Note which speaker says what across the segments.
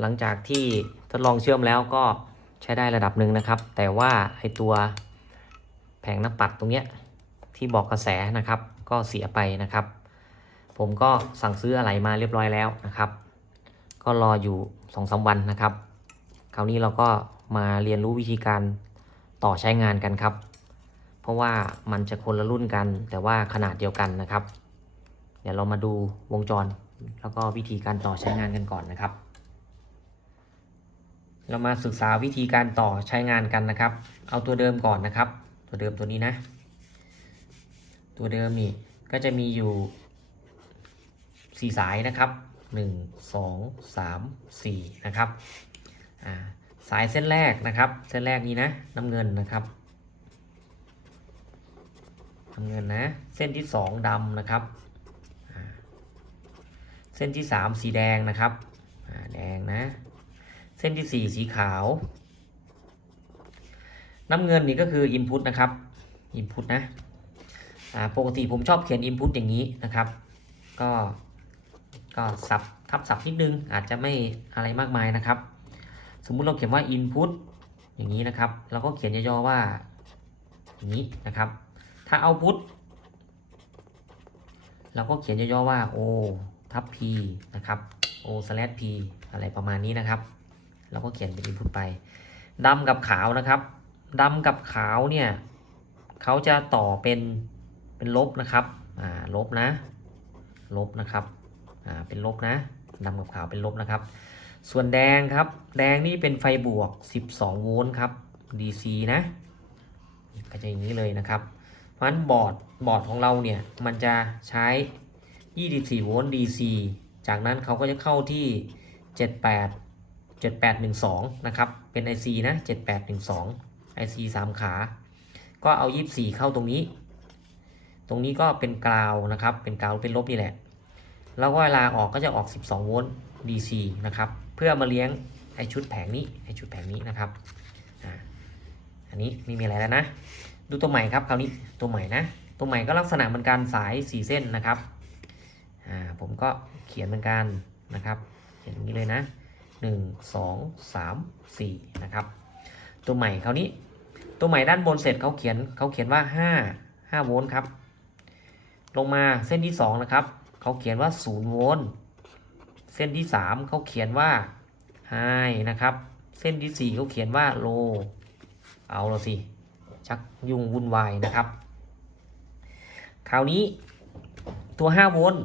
Speaker 1: หลังจากที่ทดลองเชื่อมแล้วก็ใช้ได้ระดับหนึ่งนะครับ แต่ว่าไอตัวแผงหน้าปัดตรงเนี้ยที่บอกกระแสนะครับ ก็เสียไปนะครับ ผมก็สั่งซื้ออะไรมาเรียบร้อยแล้วนะครับ ก็รออยู่2องสาวันนะครับ คราวนี้เราก็มาเรียนรู้วิธีการต่อใช้งานกันครับ เพราะว่ามันจะคนละรุ่นกัน แต่ว่าขนาดเดียวกันนะครับ เดี๋ยวเรามาดูวงจรแล้วก็วิธีการต่อใช้งานกันก่อนนะครับ เรามาศึกษาวิธีการต่อใช้งานกันนะครับ เอาตัวเดิมก่อนนะครับ ตัวเดิมตัวนี้นะ ตัวเดิมนี่ก็จะมีอยู่ 4 สายนะครับ 1 2 3 4 นะครับสายเส้นแรกนะครับ เส้นแรกนี้นะน้ำเงินนะครับน้ำเงินนะเส้นที่ 2ดำนะครับ เส้นที่ 3 สีแดงนะครับแดงนะ ส้นที่ 4 สีขาว น้ำเงินนี่ก็คือ Input นะครับ Input นะปกติผมชอบเขียน Input อย่างนี้นะครับ ก็ก็สับทับศัพท์นิดนึงอาจจะไม่อะไรมากมายนะครับ สมมุติเราเขียนว่า input อย่างนี้นะครับ เราก็เขียนย่อๆว่าอย่างนี้นะครับ ถ้า output เราก็เขียนย่อๆว่า o ทับ p นะครับ o slash p อะไรประมาณนี้นะครับ เราก็เขียนเป็น input ไปดำกับขาวนะครับดำกับขาวเนี่ยเขาจะต่อเป็นเป็นลบนะครับอ่าลบนะ ลบนะครับอ่าเป็นลบนะดำกับขาวเป็นลบนะครับ ส่วนแดงครับ แดงนี่เป็นไฟบวก 12 โวลต์ครับ DC นะก็จะอย่างนี้เลยนะครับ เพราะฉะนั้นบอร์ดบอร์ดของเราเนี่ยมันจะใช้ 24 โวลต์ DC จากนั้นเขาก็จะเข้าที่ 78 7812 นะครับ เป็น IC นะ 7812 IC 3 ขา ก็เอา 24 เข้าตรงนี้ ตรงนี้ก็เป็นกราวนะครับ เป็นกราวเป็นลบนี่แหละ แล้วก็เวลาออกก็จะออก 12 โวลต์ DC นะครับ เพื่อมาเลี้ยงไอชุดแผงนี้ไอชุดแผงนี้นะครับอ่าอันนี้ไม่มีอะไรแล้วนะ ดูตัวใหม่ครับคราวนี้ตัวใหม่นะ ตัวใหม่ก็ลักษณะเหมือนกันสาย 4 เส้นนะครับอ่าผมก็เขียนเหมือนกันนะครับ เขียนอย่างนี้เลยนะ 1 2 3 4นะครับตัวใหม่คราวนี้ ตัวใหม่ด้านบนเสร็จเขาเขียนเขาเขียนว่า 5 5โวลต์ครับ ลงมาเส้นที่2นะครับเขาเขียนว่า 0 โวลต์เส้นที่ 3เขาเขียนว่า high นะครับ เส้นที่ 4เขาเขียนว่า low เอาละสิ ชักยุ่งวุ่นวายนะครับ คราวนี้ตัว 5 โวลต์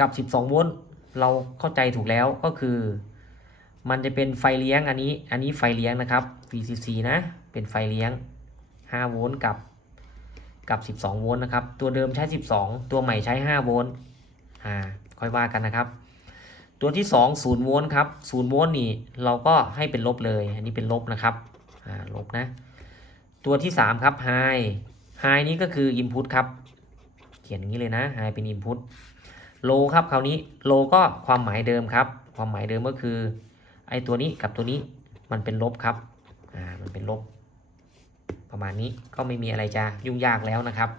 Speaker 1: กับ 12 โวลต์เราเข้าใจถูกแล้วก็คือ มันจะเป็นไฟเลี้ยงอันนี้ อันนี้ไฟเลี้ยงนะครับ VCC นะ เป็นไฟเลี้ยง 5 โวลต์กับ กับ 12 โวลต์นะครับ ตัวเดิมใช้ 12 ตัวใหม่ใช้ 5 โวลต์ อ่า ค่อยว่ากันนะครับ ตัวที่ 2 0 โวลต์ครับ 0 โวลต์นี่เราก็ให้เป็นลบเลย อันนี้เป็นลบนะครับ อ่า ลบนะ ตัวที่ 3 ครับ high high นี้ก็คือ input ครับ เขียนอย่างนี้เลยนะ high เป็น input low ครับ คราวนี้ low ก็ความหมายเดิมครับ ความหมายเดิมก็คือ ไอ้ตัวนี้กับตัวนี้มันเป็นลบครับ อ่า มันเป็นลบ ประมาณนี้ก็ไม่มีอะไรจะยุ่งยากแล้วนะครับ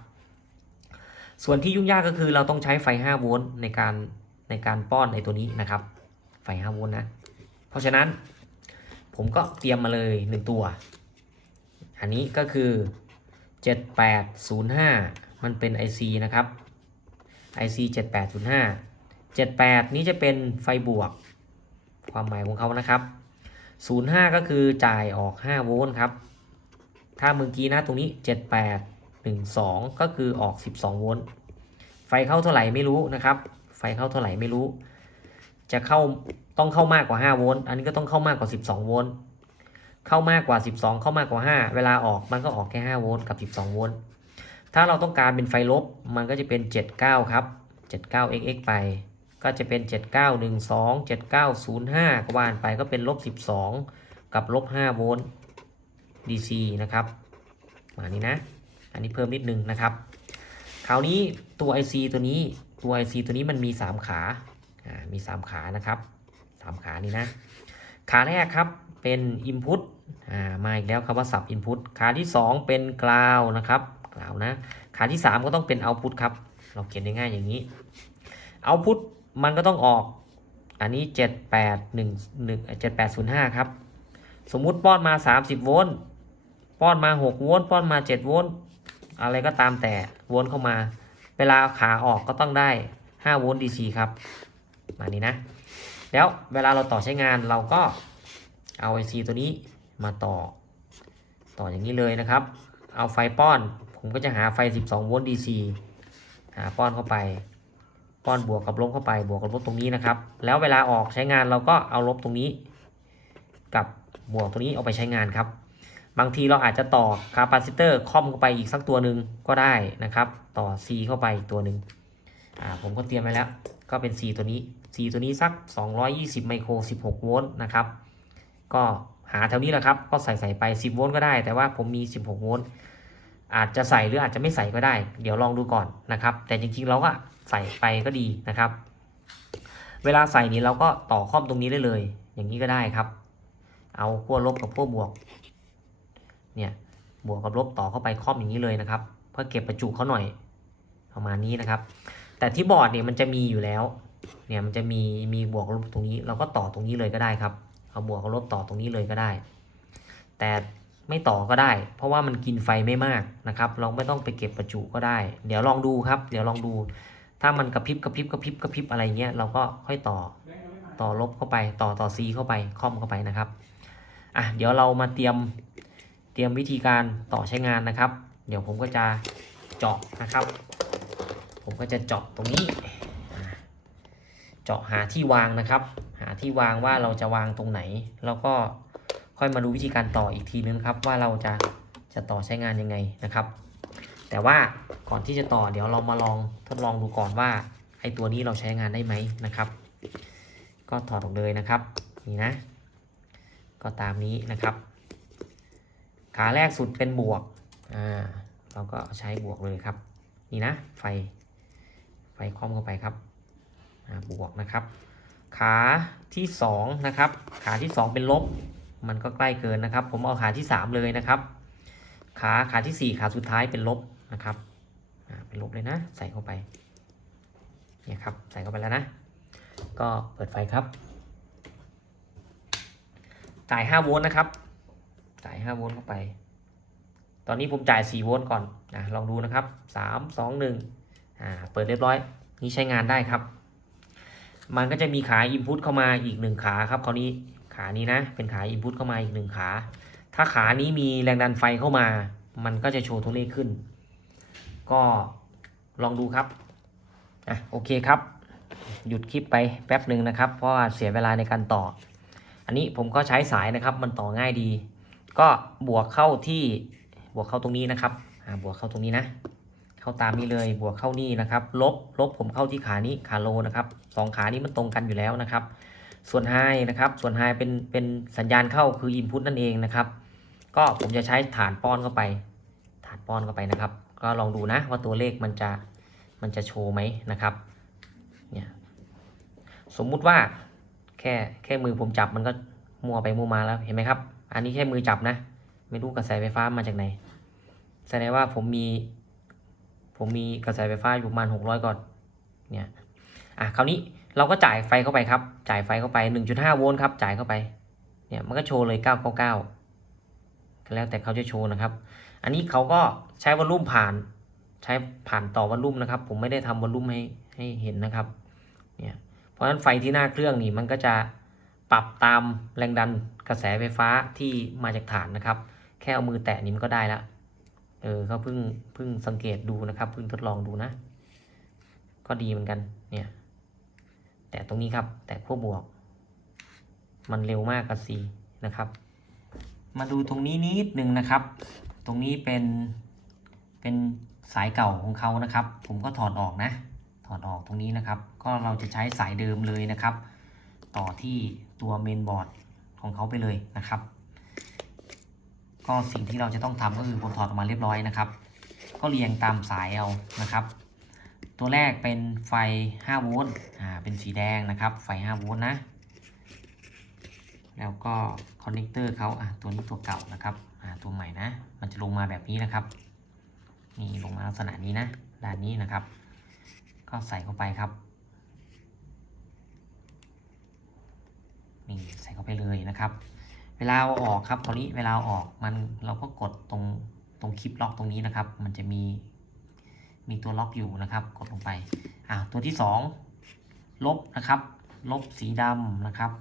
Speaker 1: ส่วนที่ยุ่งยากก็คือเราต้องใช้ไฟ 5 โวลต์ในการในการป้อนไอตัวนี้นะครับ ไฟ 5 โวลต์นะ เพราะฉะนั้นผมก็เตรียมมาเลย 1 ตัว อันนี้ก็คือ 7805 มันเป็น IC นะครับ IC 7805 78 นี้จะเป็นไฟบวก ความหมายของเขานะครับ 05 ก็คือจ่ายออก 5 โวลต์ครับ ถ้าเมื่อกี้นะตรงนี้ 78 12 ก็คือออก 12 โวลต์ ไฟเข้าเท่าไหร่ไม่รู้นะครับ ไฟเข้าเท่าไหร่ไม่รู้ จะเข้าต้องเข้ามากกว่า 5 โวลต์ อันนี้ก็ต้องเข้ามากกว่า 12 โวลต์ เข้ามากกว่า 12 เข้ามากกว่า 5 เวลาออกมันก็ออกแค่ 5 โวลต์กับ 12 โวลต์ ถ้าเราต้องการเป็นไฟลบ มันก็จะเป็น 79 ครับ 79xx ไป ก็จะเป็น 7912 7905 ก็ว่านไปก็เป็นลบ 12 กับลบ5โวลต์ DC นะครับมานี้นะ อันนี้เพิ่มนิดนึงนะครับ คราวนี้ตัว IC ตัวนี้ตัว IC ตัวนี้มันมี 3 ขาอ่ามี 3 ขานะครับ 3 ขานี้นะ ขาแรกครับเป็น Input อ่ามาอีกแล้วครับว่า Sub Input ขาที่ 2 เป็น Ground นะครับ Ground นะ ขาที่ 3 ก็ต้องเป็น Output ครับ เราเขียนง่ายๆอย่างนี้ Output มันก็ต้องออก อันนี้เจ็ดแปดหนึ่งหนึ่งเจ็ดแปดศูนย์ห้าครับ สมมุติป้อนมาสามสิบโวลต์ ป้อนมาหกโวลต์ ป้อนมาเจ็ดโวลต์ อะไรก็ตามแต่ โวลต์เข้ามา เวลาขาออกก็ต้องได้ห้าโวลต์ DC ครับ มานี้นะ แล้วเวลาเราต่อใช้งานเราก็เอา IC ตัวนี้มาต่อ ต่ออย่างนี้เลยนะครับ เอาไฟป้อน ผมก็จะหาไฟ 12 โวลต์ DC หาป้อนเข้าไป ป้อนบวกกับลบเข้าไปบวกกับลบตรงนี้นะครับ แล้วเวลาออกใช้งานเราก็เอาลบตรงนี้ กับบวกตรงนี้เอาไปใช้งานครับ บางทีเราอาจจะต่อคาปาซิเตอร์คอมเข้าไปอีกสักตัวหนึ่งก็ได้นะครับ ต่อ C เข้าไปอีกตัวหนึ่งอ่าผมก็เตรียมไว้แล้ว ก็เป็น C ตัวนี้ C ตัวนี้สัก 220 ไมโคร 16 โวลต์นะครับ ก็หาแถวนี้แหละครับ ก็ใส่ใส่ไป 10 โวลต์ก็ได้ แต่ว่าผมมี 16 โวลต์อาจจะใส่หรืออาจจะไม่ใส่ก็ได้ เดี๋ยวลองดูก่อนนะครับ แต่จริงๆเราก็ ใส่ไปก็ดีนะครับ เวลาใส่นี้เราก็ต่อคอมตรงนี้ได้เลย อย่างนี้ก็ได้ครับ เอาขั้วลบกับขั้วบวก เนี่ยบวกกับลบต่อเข้าไปคอมอย่างนี้เลยนะครับ เพื่อเก็บประจุเขาหน่อยประมาณนี้นะครับ แต่ที่บอร์ดเนี่ยมันจะมีอยู่แล้ว เนี่ยมันจะมีมีบวกลบตรงนี้ เราก็ต่อตรงนี้เลยก็ได้ครับ เอาบวกกับลบต่อตรงนี้เลยก็ได้ แต่ไม่ต่อก็ได้ เพราะว่ามันกินไฟไม่มากนะครับ เราไม่ต้องไปเก็บประจุก็ได้ เดี๋ยวลองดูครับ เดี๋ยวลองดู ถ้ามันกระพริบกระพริบกระพริบกระพริบอะไรเงี้ยเราก็ค่อยต่อต่อลบเข้าไปต่อต่อ C เข้าไปคอมเข้าไปนะครับอะเดี๋ยวเรามาเตรียมเตรียมวิธีการต่อใช้งานนะครับ เดี๋ยวผมก็จะเจาะนะครับ ผมก็จะเจาะตรงนี้ เจาะหาที่วางนะครับ หาที่วางว่าเราจะวางตรงไหน แล้วก็ค่อยมาดูวิธีการต่ออีกทีนึงครับว่าเราจะจะต่อใช้งานยังไงนะครับ แต่ว่าก่อนที่จะต่อเดี๋ยวเรามาลองทดลองดูก่อนว่าไอตัวนี้เราใช้งานได้ไหมนะครับ ก็ถอดออกเลยนะครับนี่นะ ก็ตามนี้นะครับ ขาแรกสุดเป็นบวกอ่าเราก็ใช้บวกเลยครับ นี่นะ ไฟไฟคอมเข้าไปครับบวกนะครับ ขาที่สองนะครับ ขาที่สองเป็นลบ มันก็ใกล้เกินนะครับ ผมเอาขาที่สามเลยนะครับ ขาขาที่สี่ขาสุดท้ายเป็นลบ นะครับอ่าเป็นลบเลยนะ ใส่เข้าไปเนี่ยครับใส่เข้าไปแล้วนะ ก็เปิดไฟครับจ่าย5โวลต์นะครับจ่าย5โวลต์เข้าไป ตอนนี้ผมจ่าย4โวลต์ก่อนนะลองดูนะครับ 3 2 1อ่าเปิดเรียบร้อย นี่ใช้งานได้ครับ มันก็จะมีขา Input เข้ามาอีกหนึ่งขาครับคราวนี้ขานี้นะ เป็นขา Input เข้ามาอีกหนึ่งขา ถ้าขานี้มีแรงดันไฟเข้ามา มันก็จะโชว์ตัวเลขขึ้น ก็ลองดูครับอะโอเคครับ หยุดคลิปไปแป๊บหนึ่งนะครับ เพราะว่าเสียเวลาในการต่อ อันนี้ผมก็ใช้สายนะครับ มันต่อง่ายดี ก็บวกเข้าที่บวกเข้าตรงนี้นะครับอ่าบวกเข้าตรงนี้นะ เข้าตามนี้เลยบวกเข้านี่นะครับ ลบลบผมเข้าที่ขานี้ขาโลนะครับสองขานี้มันตรงกันอยู่แล้วนะครับ ส่วนไฮนะครับ ส่วนไฮเป็นเป็นสัญญาณเข้าคือ input นั่นเองนะครับ ก็ผมจะใช้ฐานป้อนเข้าไป ฐานป้อนเข้าไปนะครับ ก็ลองดูนะว่าตัวเลขมันจะมันจะโชว์ไหมนะครับเนี่ยสมมุติว่าแค่แค่มือผมจับมันก็มัวไปมัวมาแล้วเห็นไหมครับ อันนี้แค่มือจับนะ ไม่รู้กระแสไฟฟ้ามาจากไหนแสดงว่าผมมีผมมีกระแสไฟฟ้าอยู่ประมาณหกร้อยก่อนเนี่ยอะคราวนี้เราก็จ่ายไฟเข้าไปครับ จ่ายไฟเข้าไปหนึ่งจุดห้าโวลต์ครับ จ่ายเข้าไป เนี่ย มันก็โชว์เลยเก้าเก้าเก้าแล้วแต่เขาจะโชว์นะครับ อันนี้เขาก็ใช้วอลลุ่มผ่านใช้ผ่านต่อวอลลุ่มนะครับ ผมไม่ได้ทำวอลลุ่มให้ให้เห็นนะครับเนี่ยเพราะฉะนั้นไฟที่หน้าเครื่องนี่มันก็จะปรับตามแรงดันกระแสไฟฟ้าที่มาจากฐานนะครับ แค่เอามือแตะนี่มันก็ได้แล้วเออก็เพิ่งเพิ่งสังเกตดูนะครับเพิ่งทดลองดูนะ ก็ดีเหมือนกันเนี่ยแต่ตรงนี้ครับแต่ขั้วบวก มันเร็วมากกับซีนะครับ มาดูตรงนี้นิดนึงนะครับ ตรงนี้เป็นเป็นสายเก่าของเขานะครับ ผมก็ถอดออกนะ ถอดออกตรงนี้นะครับ ก็เราจะใช้สายเดิมเลยนะครับ ต่อที่ตัวเมนบอร์ดของเขาไปเลยนะครับ ก็สิ่งที่เราจะต้องทำก็คือผมถอดออกมาเรียบร้อยนะครับ ก็เรียงตามสายเอานะครับ ตัวแรกเป็นไฟ 5 โวลต์อ่าเป็นสีแดงนะครับ ไฟ 5 โวลต์นะ แล้วก็คอนเนคเตอร์เขาอะตัวนี้ตัวเก่านะครับ ตัวใหม่นะ มันจะลงมาแบบนี้นะครับ นี่ลงมาลักษณะนี้นะ ด้านนี้นะครับ ก็ใส่เข้าไปครับ นี่ใส่เข้าไปเลยนะครับ เวลาเอาออกครับคราวนี้เวลาเอาออกมันเราก็กดตรงตรงคลิปล็อกตรงนี้นะครับ มันจะมีมีตัวล็อกอยู่นะครับ กดลงไป อ่าตัวที่สองลบนะครับ ลบสีดำนะครับ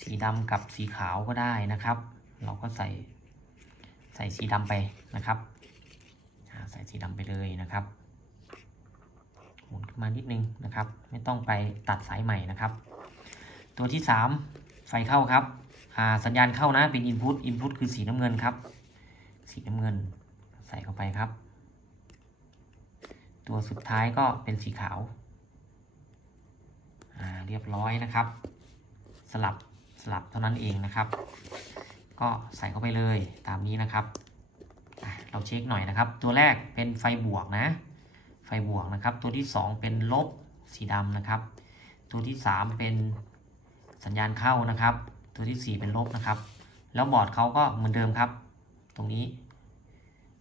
Speaker 1: สีดำกับสีขาวก็ได้นะครับ เราก็ใส่ ส่สีดำไปนะครับใส่สีดำไปเลยนะครับ หมุนขึ้นมานิดนึงนะครับ ไม่ต้องไปตัดสายใหม่นะครับ ตัวที่สามไฟเข้าครับสัญญาณเข้านะเป็น Input Input คือสีน้ำเงินครับ สีน้ำเงินใส่เข้าไปครับ ตัวสุดท้ายก็เป็นสีขาวเรียบร้อยนะครับ สลับสลับเท่านั้นเองนะครับ ก็ใส่เข้าไปเลยตามนี้นะครับ เราเช็คหน่อยนะครับ ตัวแรกเป็นไฟบวกนะ ไฟบวกนะครับ ตัวที่ 2 เป็นลบสีดำนะครับ ตัวที่ 3 เป็นสัญญาณเข้านะครับ ตัวที่ 4 เป็นลบนะครับ แล้วบอร์ดเขาก็เหมือนเดิมครับ ตรงนี้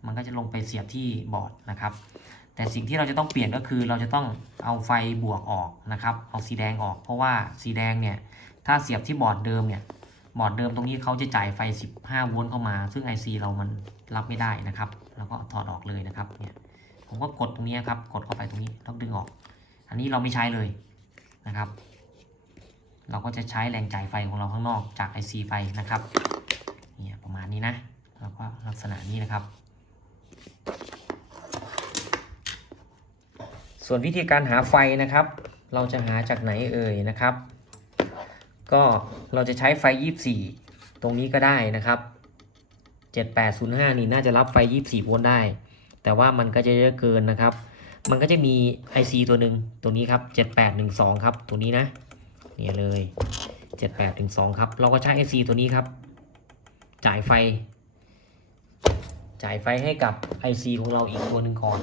Speaker 1: มันก็จะลงไปเสียบที่บอร์ดนะครับ แต่สิ่งที่เราจะต้องเปลี่ยนก็คือเราจะต้องเอาไฟบวกออกนะครับ เอาสีแดงออก เพราะว่าสีแดงเนี่ย ถ้าเสียบที่บอร์ดเดิมเนี่ย บอร์ดเดิมตรงนี้เขาจะจ่ายไฟ 15 โวลต์เข้ามา ซึ่ง IC เรามันรับไม่ได้นะครับ แล้วก็ถอดออกเลยนะครับ เนี่ย ผมก็กดตรงนี้ครับ กดเข้าไปตรงนี้แล้วดึงออก อันนี้เราไม่ใช้เลยนะครับ เราก็จะใช้แรงจ่ายไฟของเราข้างนอกจาก IC ไฟนะครับ เนี่ยประมาณนี้นะ แล้วก็ลักษณะนี้นะครับ ส่วนวิธีการหาไฟนะครับ เราจะหาจากไหนเอ่ยนะครับ ก็เราจะใช้ไฟ 24 ตรงนี้ก็ได้นะครับ 7805 นี่น่าจะรับไฟ 24 โวลต์ได้ แต่ว่ามันก็จะเยอะเกินนะครับ มันก็จะมี IC ตัวหนึ่งตัวนี้ครับ 7812 ครับ ตัวนี้นะเนี่ยเลย 7812 ครับ เราก็ใช้ IC ตัวนี้ครับ จ่ายไฟ จ่ายไฟให้กับ IC ของเราอีกตัวหนึ่งก่อน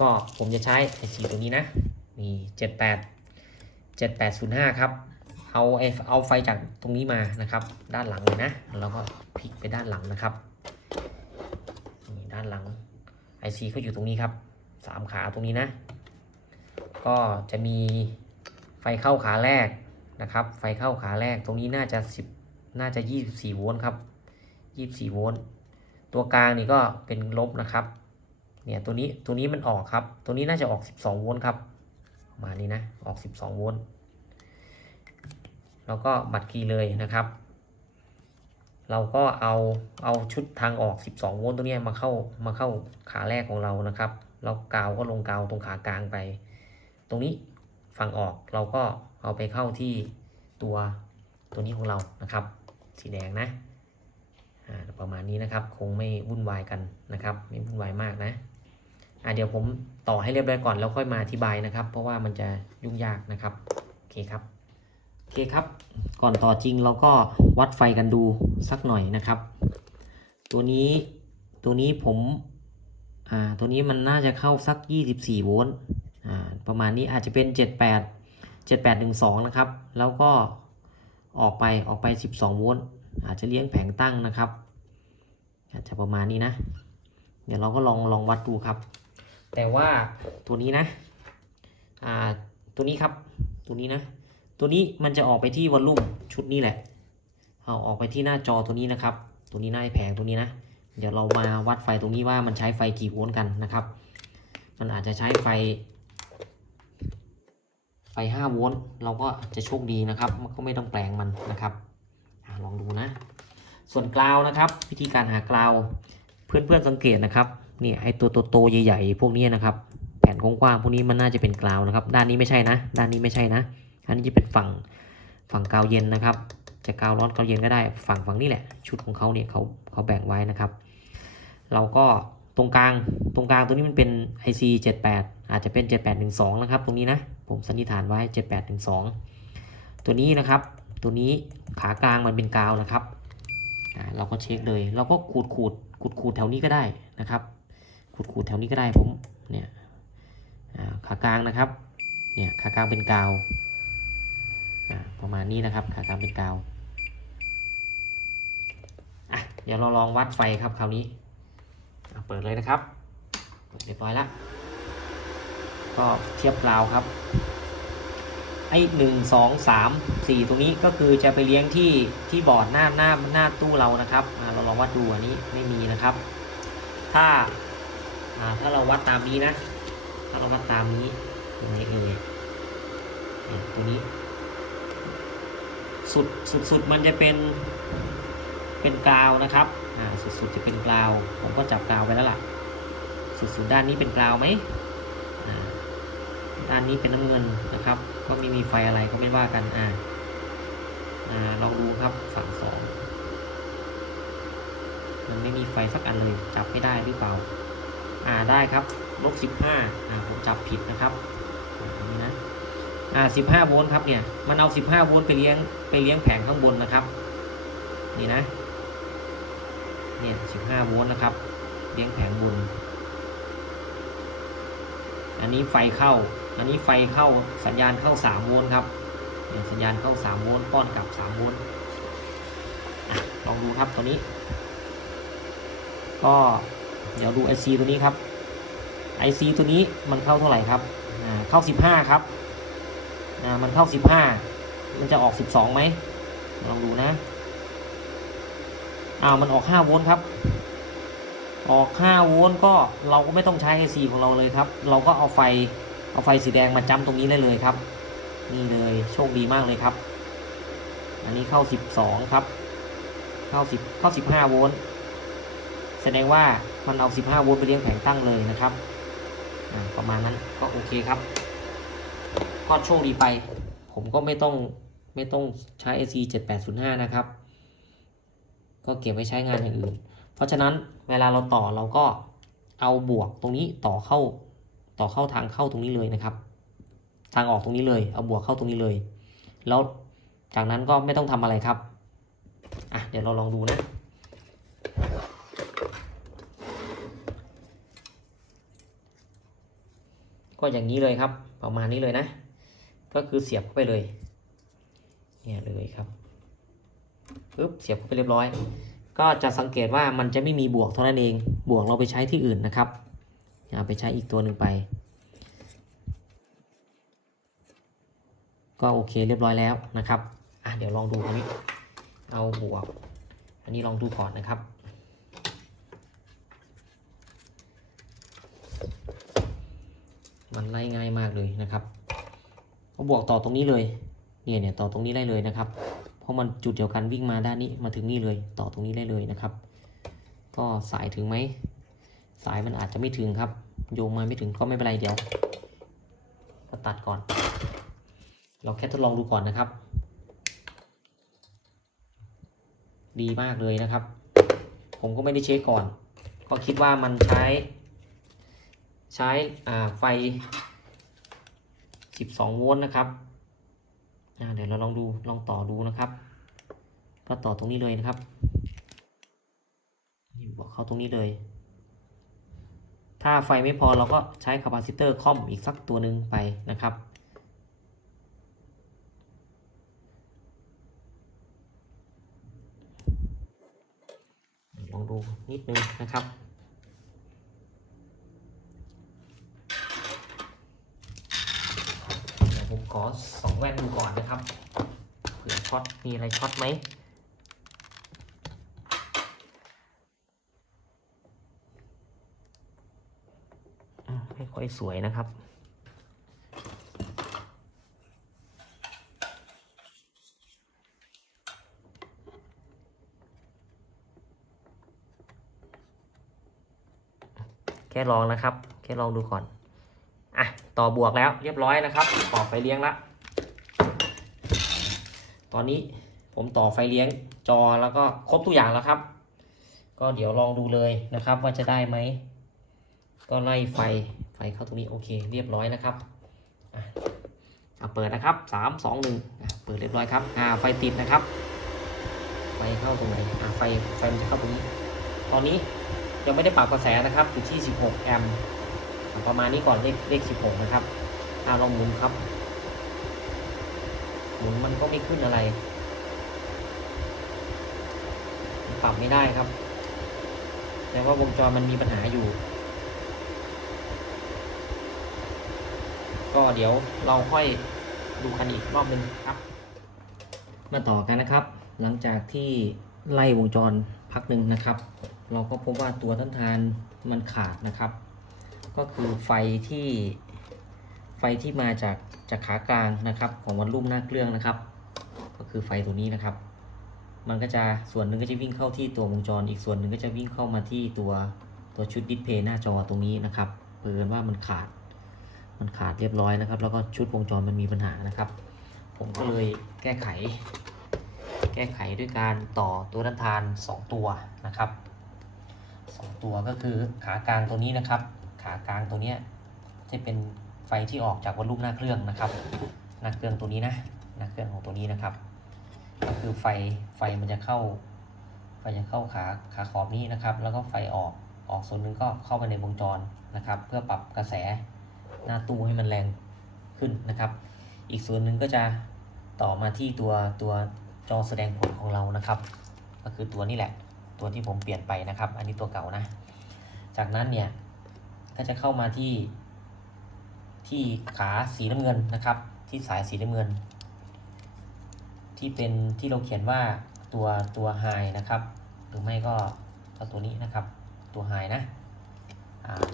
Speaker 1: ก็ผมจะใช้ IC ตัวนี้นะนี่78 7805 ครับ เอาไอเอาไฟจากตรงนี้มานะครับ ด้านหลังเลยนะ แล้วก็พลิกไปด้านหลังนะครับนี่ด้านหลัง IC ก็อยู่ตรงนี้ครับสามขาตรงนี้นะ ก็จะมีไฟเข้าขาแรกนะครับ ไฟเข้าขาแรกตรงนี้น่าจะ10น่าจะ24โวลต์ครับ24โวลต์ตัวกลางนี่ก็เป็นลบนะครับ เนี่ยตัวนี้ตัวนี้มันออกครับ ตัวนี้น่าจะออก12โวลต์ครับ มานี้นะ ออก12โวลต์ แล้วก็บัตรคีย์เลยนะครับ เราก็เอาเอาชุดทางออก 12 โวลต์ตัวนี้มาเข้ามาเข้าขาแรกของเรานะครับ แล้วกาวก็ลงกาวตรงขากลางไป ตรงนี้ฝั่งออกเราก็เอาไปเข้าที่ตัวตัวนี้ของเรานะครับ สีแดงนะประมาณนี้นะครับ คงไม่วุ่นวายกันนะครับ ไม่วุ่นวายมากนะอ่าเดี๋ยวผมต่อให้เรียบร้อยก่อนแล้วค่อยมาอธิบายนะครับ เพราะว่ามันจะยุ่งยากนะครับ โอเคครับ โอเคครับ ก่อนต่อจริงเราก็วัดไฟกันดูสักหน่อยนะครับ ตัวนี้ตัวนี้ผมอ่าตัวนี้มันน่าจะเข้าสัก 24 โวลต์อ่าประมาณนี้อาจจะเป็น 78 7812 นะครับ แล้วก็ออกไปออกไป 12 โวลต์อาจจะเลี้ยงแผงตั้งนะครับ อาจจะประมาณนี้นะ เดี๋ยวเราก็ลองลองวัดดูครับ แต่ว่าตัวนี้นะอ่าตัวนี้ครับตัวนี้นะ ตัวนี้มันจะออกไปที่วอลลุ่มชุดนี้แหละ เอาออกไปที่หน้าจอตัวนี้นะครับ ตัวนี้หน้าแผงตัวนี้นะ เดี๋ยวเรามาวัดไฟตรงนี้ว่ามันใช้ไฟกี่โวลต์กันนะครับ มันอาจจะใช้ไฟ ไฟ 5 โวลต์ เราก็จะโชคดีนะครับ มันก็ไม่ต้องแปลงมันนะครับอลองดูนะ ส่วนกราวนะครับ วิธีการหากราว เพื่อนๆสังเกตนะครับ นี่ไอตัวโตๆใหญ่ๆพวกนี้นะครับ แผ่นกว้างๆพวกนี้มันน่าจะเป็นกราวนะครับ ด้านนี้ไม่ใช่นะ ด้านนี้ไม่ใช่นะ อันนี้จะเป็นฝั่งฝั่งกาวเย็นนะครับ จะกาวร้อนกาวเย็นก็ได้ฝั่งฝั่งนี้แหละ ชุดของเขาเนี่ยเขาเขาแบ่งไว้นะครับ เราก็ตรงกลางตรงกลางตัวนี้มันเป็น IC 78 อาจจะเป็น 7812 นะครับ ตรงนี้นะ ผมสันนิษฐานไว้ 7812 ตัวนี้นะครับ ตัวนี้ขากลางมันเป็นกาวนะครับเราก็เช็คเลย เราก็ขูดขูดขูดขูดแถวนี้ก็ได้นะครับ ขูดขูดแถวนี้ก็ได้ผมเนี่ยขากลางนะครับ เนี่ยขากลางเป็นกาว ประมาณนี้นะครับขากางเป็นกาวอะเดี๋ยวเราลองวัดไฟครับคราวนี้เปิดเลยนะครับเรียบร้อยแล้วก็เทียบกราวครับไอ้หนึ่งสองสามสี่ตรงนี้ก็คือจะไปเลี้ยงที่ที่บอร์ดหน้าหน้าหน้าตู้เรานะครับเราลองวัดดูอันนี้ไม่มีนะครับ ถ้าถ้าเราวัดตามนี้นะ ถ้าเราวัดตามนี้ยังไงเอ่ยเนี่ยตัวนี้ สุดสุดสุดมันจะเป็นเป็นกราวนะครับอ่าสุดสุดจะเป็นกราวผมก็จับกราวไปแล้วล่ะ สุดสุดด้านนี้เป็นกราวไหมอ่าด้านนี้เป็นน้ำเงินนะครับ ก็ไม่มีไฟอะไรก็ไม่ว่ากันอ่าอ่าลองดูครับฝั่งสองมันไม่มีไฟสักอันเลยจับไม่ได้หรือเปล่าอ่าได้ครับลบสิบห้าอ่าผมจับผิดนะครับนนี้นะ อ่าสิบห้าโวลต์ครับเนี่ยมันเอาสิบห้าโวลต์ไปเลี้ยงไปเลี้ยงแผงข้างบนนะครับ นี่นะเนี่ยสิบห้าโวลต์นะครับ เลี้ยงแผงบน อันนี้ไฟเข้า อันนี้ไฟเข้าสัญญาณเข้าสามโวลต์ครับเนี่ยสัญญาณเข้าสามโวลต์ป้อนกลับสามโวลต์ลองดูครับตัวนี้ ก็เดี๋ยวดู IC ตัวนี้ครับ IC ตัวนี้มันเข้าเท่าไหร่ครับอ่าเข้าสิบห้าครับ อ่ามันเข้าสิบห้ามันจะออกสิบสองไหมลองดูนะอ้าวมันออกห้าโวลต์ครับ ออกห้าโวลต์ก็เราก็ไม่ต้องใช้ AC ของเราเลยครับ เราก็เอาไฟเอาไฟสีแดงมาจ้ำตรงนี้ได้เลยครับ นี่เลยโชคดีมากเลยครับ อันนี้เข้าสิบสองครับ เข้าสิบเข้าสิบห้าโวลต์แสดงว่ามันเอาสิบห้าโวลต์ไปเลี้ยงแผงตั้งเลยนะครับ ประมาณนั้นก็โอเคครับ ก็โชคดีไป ผมก็ไม่ต้องไม่ต้องใช้ AC 7805 นะครับ ก็เก็บไว้ใช้งานอย่างอื่น เพราะฉะนั้นเวลาเราต่อเราก็เอาบวกตรงนี้ต่อเข้าต่อเข้าทางเข้าตรงนี้เลยนะครับ ทางออกตรงนี้เลย เอาบวกเข้าตรงนี้เลย แล้วจากนั้นก็ไม่ต้องทำอะไรครับ อะเดี๋ยวเราลองดูนะก็อย่างนี้เลยครับ ประมาณนี้เลยนะ ก็คือเสียบเข้าไปเลย เนี่ยเลยครับปึ๊บเสียบเข้าไปเรียบร้อย ก็จะสังเกตว่ามันจะไม่มีบวกเท่านั้นเอง บวกเราไปใช้ที่อื่นนะครับเอาไปใช้อีกตัวหนึ่งไป ก็โอเคเรียบร้อยแล้วนะครับอะเดี๋ยวลองดูอันนี้ เอาบวก อันนี้ลองดูก่อนนะครับมันไล่ง่ายมากเลยนะครับ เอาบวกต่อตรงนี้เลยเนี่ยเนี่ยต่อตรงนี้ได้เลยนะครับ เพราะมันจุดเดียวกันวิ่งมาด้านนี้มาถึงนี่เลย ต่อตรงนี้ได้เลยนะครับ ก็สายถึงไหมสายมันอาจจะไม่ถึงครับ โยงมาไม่ถึงก็ไม่เป็นไรเดี๋ยวก็ตัดก่อน เราแค่ทดลองดูก่อนนะครับ ดีมากเลยนะครับ ผมก็ไม่ได้เช็คก่อน ก็คิดว่ามันใช้ ใช้ไฟ 12 โวลต์นะครับเดี๋ยวเราลองดูลองต่อดูนะครับ ก็ต่อตรงนี้เลยนะครับบอกเข้าตรงนี้เลย ถ้าไฟไม่พอเราก็ใช้คาปาซิเตอร์คอมอีกสักตัวหนึ่งไปนะครับลองดูนิดนึงนะครับ เดี๋ยวผมข อสองแว่นดูก่อนนะครับเผื่อช็อตมีอะไรช็อตไหมอืมไม่ค่อยสวยนะครับแค่ลองนะครับ แค่ลองดูก่อน ต่อบวกแล้วเรียบร้อยนะครับต่อไฟเลี้ยงละตอนนี้ผมต่อไฟเลี้ยงจอแล้วก็ครบทุกอย่างแล้วครับ ก็เดี๋ยวลองดูเลยนะครับ ว่าจะได้ไหมก็ไล่ไฟไฟเข้าตรงนี้โอเค เรียบร้อยนะครับอะอะเปิดนะครับสามสองหนึ่งเปิดเรียบร้อยครับอ่าไฟติดนะครับ ไฟเข้าตรงไหนอ่าไฟไฟมันจะเข้าตรงนี้ ตอนนี้ยังไม่ได้ปรับกระแสนะครับอยู่ที่ 16 แอมป์ ประมาณนี้ก่อนเลขเลขสิบหกนะครับเอาลองหมุนครับ หมุนมันก็ไม่ขึ้นอะไร ปรับไม่ได้ครับ แต่ว่าวงจรมันมีปัญหาอยู่ ก็เดี๋ยวเราค่อยดูกันอีกรอบหนึ่งครับ มาต่อกันนะครับ หลังจากที่ไล่วงจรพักหนึ่งนะครับ เราก็พบว่าตัวต้านทานมันขาดนะครับ ก็คือไฟที่ไฟที่มาจากจากขากลางนะครับ ของวันรุ่มหน้าเครื่องนะครับ ก็คือไฟตัวนี้นะครับ มันก็จะส่วนหนึ่งก็จะวิ่งเข้าที่ตัววงจร อีกส่วนหนึ่งก็จะวิ่งเข้ามาที่ตัวตัวชุดดิสเพย์หน้าจอตรงนี้นะครับเปิดว่ามันขาด มันขาดเรียบร้อยนะครับ แล้วก็ชุดวงจรมันมีปัญหานะครับ ผมก็เลยแก้ไข แก้ไขด้วยการต่อตัวด้านทาน 2 ตัวนะครับ 2 ตัวก็คือขากลางตัวนี้นะครับ ขากลางตัวเนี้ยจะเป็นไฟที่ออกจากวันลูกหน้าเครื่องนะครับหน้าเครื่องตัวนี้นะหน้าเครื่องของตัวนี้นะครับ ก็คือไฟไฟมันจะเข้า ไฟจะเข้าขาขาขอบนี้นะครับ แล้วก็ไฟออกออกส่วนหนึ่งก็เข้าไปในวงจรนะครับ เพื่อปรับกระแสหน้าตู้ให้มันแรงขึ้นนะครับ อีกส่วนหนึ่งก็จะต่อมาที่ตัวตัวจอแสดงผลของเรานะครับ ก็คือตัวนี้แหละ ตัวที่ผมเปลี่ยนไปนะครับ อันนี้ตัวเก่านะ จากนั้นเนี่ย ก็จะเข้ามาที่ ที่ขาสีน้ำเงินนะครับ ที่สายสีน้ำเงิน ที่เป็นที่เราเขียนว่าตัวตัวไฮนะครับ หรือไม่ก็ก็ตัวนี้นะครับ ตัวไฮนะ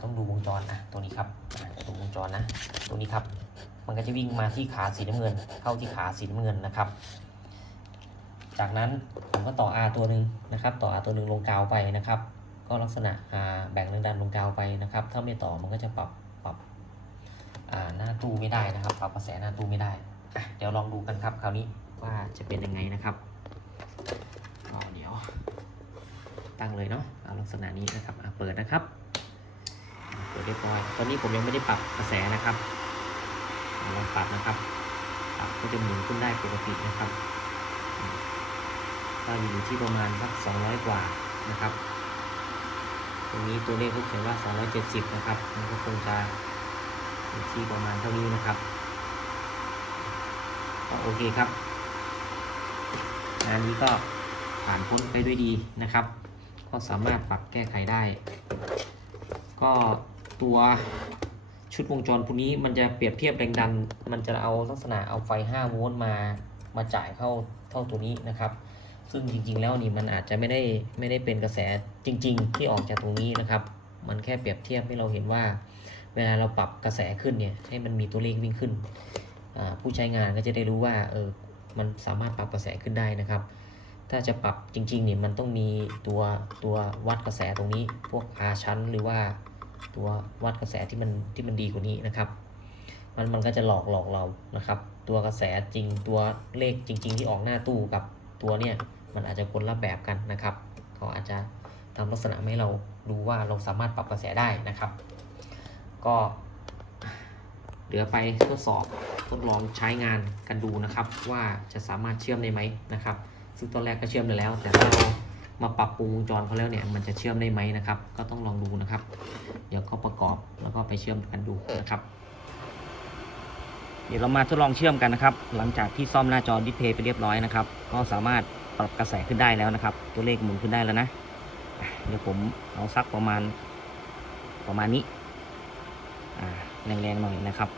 Speaker 1: ต้องดูวงจรอะตัวนี้ครับอ่าดูวงจรนะตัวนี้ครับ มันก็จะวิ่งมาที่ขาสีน้ำเงิน เข้าที่ขาสีน้ำเงินนะครับ จากนั้นผมก็ต่อ R ตัวหนึ่งนะครับ ต่อ R ตัวหนึ่งลงกาวไปนะครับ ก็ลักษณะแบ่งแรงดันลงกาวไปนะครับ ถ้าไม่ต่อมันก็จะปรับปรับหน้าตู้ไม่ได้นะครับ ปรับกระแสหน้าตู้ไม่ได้ เดี๋ยวลองดูกันครับคราวนี้ว่าจะเป็นยังไงนะครับเดี๋ยว ตั้งเลยเนาะเอาลักษณะนี้นะครับเปิดนะครับเปิดเรียบร้อยตอนนี้ผมยังไม่ได้ปรับกระแสนะครับลองปรับนะครับปรับก็จะหมุนขึ้นได้ปกตินะครับอืมก็อยู่ที่ประมาณสัก200 กว่านะครับ ตรงนี้ตัวเลขเขาเขียนว่า 270 นะครับ มันก็คงจะอยู่ที่ประมาณเท่านี้นะครับก็โอเคครับ งานนี้ก็ผ่านพ้นไปด้วยดีนะครับ ก็สามารถปรับแก้ไขได้ ก็ตัวชุดวงจรพวกนี้มันจะเปรียบเทียบแรงดัน มันจะเอาลักษณะเอาไฟ 5 โวลต์มามาจ่ายเข้าเท่าตัวนี้นะครับ ซึ่งจริง ๆ แล้วนี่มันอาจจะไม่ได้ไม่ได้เป็นกระแสจริง ๆ ที่ออกจากตรงนี้นะครับ มันแค่เปรียบเทียบให้เราเห็นว่า เวลาเราปรับกระแสขึ้นเนี่ยให้มันมีตัวเลขวิ่งขึ้น ผู้ใช้งานก็จะได้รู้ว่าเออมันสามารถปรับกระแสขึ้นได้นะครับ ถ้าจะปรับจริงๆเนี่ยมันต้องมีตัวตัววัดกระแสตรงนี้ พวก R ชั้นหรือว่าตัววัดกระแสที่มันที่มันดีกว่านี้นะครับ มันมันก็จะหลอกหลอกเรานะครับ ตัวกระแสจริงตัวเลขจริง ๆ ที่ออกหน้าตู้กับตัวเนี่ย มันอาจจะคนละแบบกันนะครับเขาอาจจะทำลักษณะให้เราดูว่าเราสามารถปรับกระแสได้นะครับ ก็เหลือไปทดสอบทดลองใช้งานกันดูนะครับ ว่าจะสามารถเชื่อมได้ไหมนะครับ ซึ่งตอนแรกก็เชื่อมได้แล้ว แต่ถ้าเรามาปรับปรุงวงจรเขาแล้วเนี่ยมันจะเชื่อมได้ไหมนะครับ ก็ต้องลองดูนะครับ เดี๋ยวก็ประกอบแล้วก็ไปเชื่อมกันดูนะครับ ดี๋ยวเรามาทดลองเชื่อมกันนะครับ หลังจากที่ซ่อมหน้าจอดิสเพย์ไปเรียบร้อยนะครับ ก็สามารถปรับกระแสขึ้นได้แล้วนะครับ ตัวเลขหมุนขึ้นได้แล้วนะ เดี๋ยวผมเอาซักประมาณประมาณนี้แรงๆหน่อยนะครับ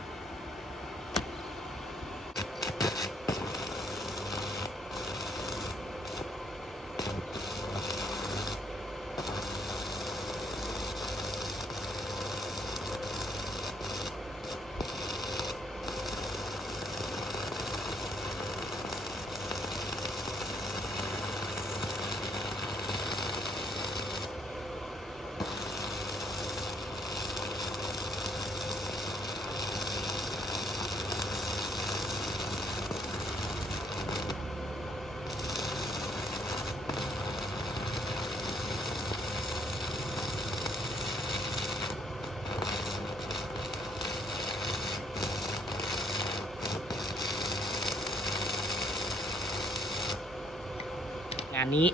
Speaker 1: านนี้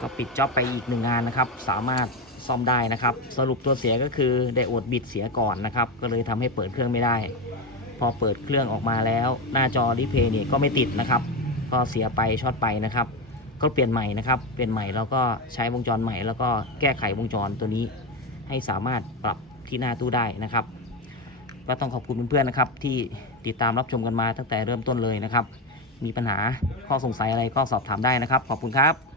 Speaker 1: ก็ปิดจ็อบไปอีกหนึ่งงานนะครับ สามารถซ่อมได้นะครับ สรุปตัวเสียก็คือไดโอดบิดเสียก่อนนะครับ ก็เลยทำให้เปิดเครื่องไม่ได้ พอเปิดเครื่องออกมาแล้ว หน้าจอดิเพย์เนี่ยก็ไม่ติดนะครับ ก็เสียไปช็อตไปนะครับ ก็เปลี่ยนใหม่นะครับ เปลี่ยนใหม่แล้วก็ใช้วงจรใหม่ แล้วก็แก้ไขวงจรตัวนี้ ให้สามารถปรับที่หน้าตู้ได้นะครับ ก็ต้องขอบคุณเพื่อนๆนะครับ ที่ติดตามรับชมกันมาตั้งแต่เริ่มต้นเลยนะครับ มีปัญหาข้อสงสัยอะไรก็สอบถามได้นะครับ ขอบคุณครับ